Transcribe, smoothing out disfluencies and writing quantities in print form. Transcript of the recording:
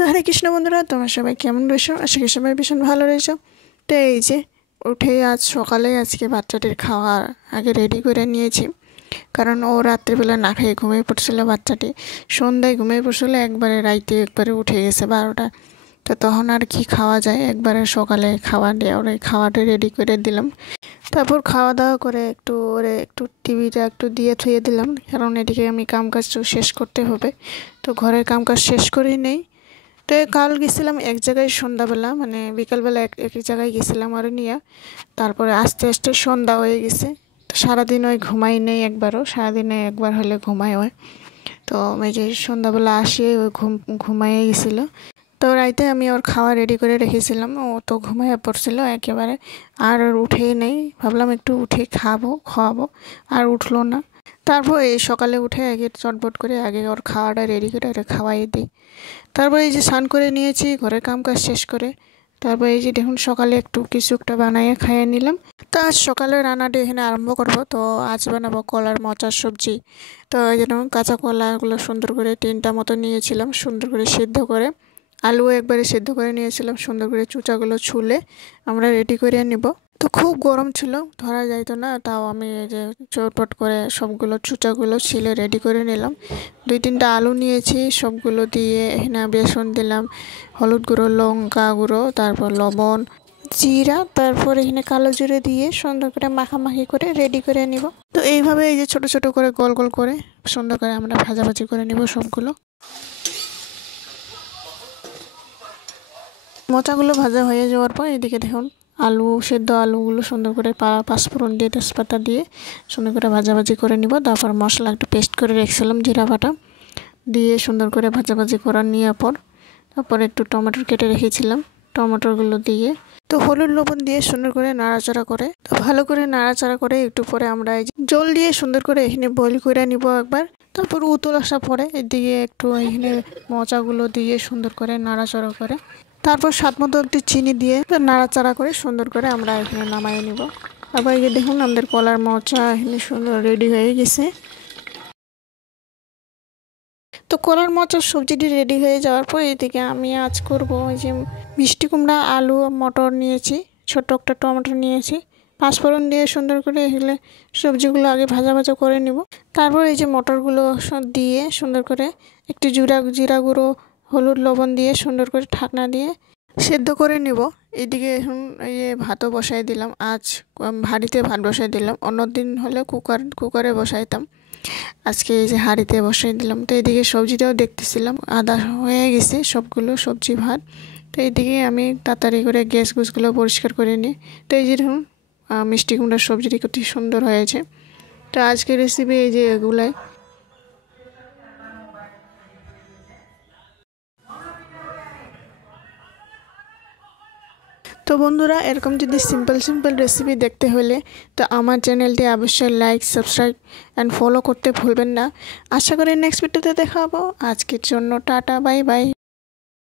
তো হরে কৃষ্ণ বন্ধুরা, তোমরা সবাই কেমন রয়েছো? আশা করি সবাই ভীষণ ভালো রয়েছো। তো এই যে উঠে আজ সকালে আজকে বাচ্চাটির খাওয়ার আগে রেডি করে নিয়েছি, কারণ ও রাত্রিবেলা না খেয়ে ঘুমিয়ে পড়ছিল। বাচ্চাটি সন্ধ্যায় ঘুমিয়ে পড়ছিল, একবারে রাইতে একবারে উঠে গেছে 12টা। তো তখন আর কি খাওয়া যায়, একবারে সকালে খাওয়া দিয়ে ওর খাওয়াটা রেডি করে দিলাম। তারপর খাওয়া দাওয়া করে একটু টিভিটা একটু দিয়ে থুয়ে দিলাম, কারণ এদিকে আমি কামকাজ শেষ করতে হবে। তো ঘরের কামকাজ শেষ করেই নেই। তো কাল গেছিলাম এক জায়গায় সন্ধ্যাবেলা, মানে বিকালবেলা এক জায়গায় গেছিলাম আর নিয়ে, তারপরে আস্তে আস্তে সন্ধ্যা হয়ে গেছে। তো সারাদিন ওই ঘুমাই নেই একবারও, সারাদিনে একবার হলে ঘুমাই হয়। তো এই যে সন্ধ্যাবেলা আসিয়ে ওই ঘুমাইয়ে গেছিলো। তো রাইতে আমি ওর খাওয়া রেডি করে রেখেছিলাম, ও তো ঘুমাইয়া পড়ছিল একেবারে, আর উঠেই নেই। ভাবলাম একটু উঠে খাওয়াবো, আর উঠলো না। তারপর এই সকালে উঠে আগে চটবট করে আগে ওর খাওয়াটা রেডি করে খাওয়াই দিই। তারপর এই যে স্নান করে নিয়েছি, ঘরের কাজ শেষ করে। তারপর এই যে দেখুন সকালে কিছু একটা বানাইয়ে খাইয়ে নিলাম। তো আজ সকালে রান্নাটি এখানে আরম্ভ করব। তো আজ বানাবো কলার মোচার সবজি। তো এই যে কাঁচা কলাগুলো সুন্দর করে 3টা মতো নিয়েছিলাম, সুন্দর করে সিদ্ধ করে। আলু একবারে সিদ্ধ করে নিয়েছিলাম, সুন্দর করে চুচাগুলো ছুলে আমরা রেডি করে নিব। তো খুব গরম ছিল, ধরা যাইতো না, তাও আমি এই যে চটপট করে সবগুলো চুচাগুলো ছিলে রেডি করে নিলাম। 2-3টা আলু নিয়েছি, সবগুলো দিয়ে এখানে বেসন দিলাম, হলুদ গুঁড়ো, লঙ্কা গুঁড়ো, তারপর লবণ, জিরা, তারপর এখানে কালো জিরে দিয়ে সুন্দর করে মাখামাখি করে রেডি করে নিব। তো এইভাবে এই যে ছোট ছোট করে গোল গোল করে সুন্দর করে আমরা ভাজাভাজি করে নিব সবগুলো। মোচাগুলো ভাজা হয়ে যাওয়ার পর এদিকে দেখুন সেদ্ধ আলুগুলো সুন্দর করে পাঁচফোড়ন দিয়ে তেজপাতা দিয়ে সুন্দর করে ভাজাভাজি করে নিব। তারপর মশলা একটু পেস্ট করে রেখেছিলাম, জিরা বাটা দিয়ে সুন্দর করে ভাজাভাজি করা নেওয়ার পর তারপর একটু টমেটো কেটে রেখেছিলাম, টমেটোগুলো দিয়ে তো হলুদ লবণ দিয়ে সুন্দর করে নাড়াচাড়া করে, তো ভালো করে নাড়াচাড়া করে একটু পরে আমরা এই জল দিয়ে সুন্দর করে এখানে বয়েল করে নিব একবার। তারপর উতল আসা পরে এদিকে একটু এখানে মোচাগুলো দিয়ে সুন্দর করে নাড়াচাড়া করে, তারপর স্বাদ মতো একটু চিনি দিয়ে নাড়াচাড়া করে সুন্দর করে আমরা এখানে নামাই নিব। আবার এই যে দেখুন আমাদের কলার মোচা এখানে সুন্দর রেডি হয়ে গেছে। তো কলার মোচার সবজিটি রেডি হয়ে যাওয়ার পর এদিকে আমি আজ করব ওই যে মিষ্টি কুমড়া, আলু, মটর নিয়েছি, ছোট একটা টমেটো নিয়েছি, পাঁচফোড়ন দিয়ে সুন্দর করে এগুলো সবজিগুলো আগে ভাজা ভাজা করে নিব। তারপর এই যে মটরগুলো দিয়ে সুন্দর করে একটু জিরা গুঁড়ো, হলুদ লবণ দিয়ে সুন্দর করে ঢাকনা দিয়ে সেদ্ধ করে নিব। এদিকে এখন এই যে ভাতও বসাই দিলাম, আজ হাঁড়িতে ভাত বসাই দিলাম, অন্যদিন হলে কুকারে বসাইতাম, আজকে এই যে হাঁড়িতে বসাই দিলাম। তো এদিকে সবজিটাও দেখতেছিলাম, আদা হয়ে গেছে সবগুলো সবজি ভাত। তো এইদিকে আমি তাড়াতাড়ি করে গ্যাসগুলো পরিষ্কার করে নিই। তো এই যে দেখুন মিষ্টি কুমড়ার সবজিটি কত সুন্দর হয়েছে। তো আজকের রেসিপি এই যে এগুলাই। তো বন্ধুরা, এরকম যদি সিম্পল রেসিপি দেখতে হলে তো আমার চ্যানেলটি অবশ্যই লাইক, সাবস্ক্রাইব অ্যান্ড ফলো করতে ভুলবেন না। আশা করি নেক্সট ভিডিওতে দেখা হবো। আজকের জন্য টাটা, বাই বাই।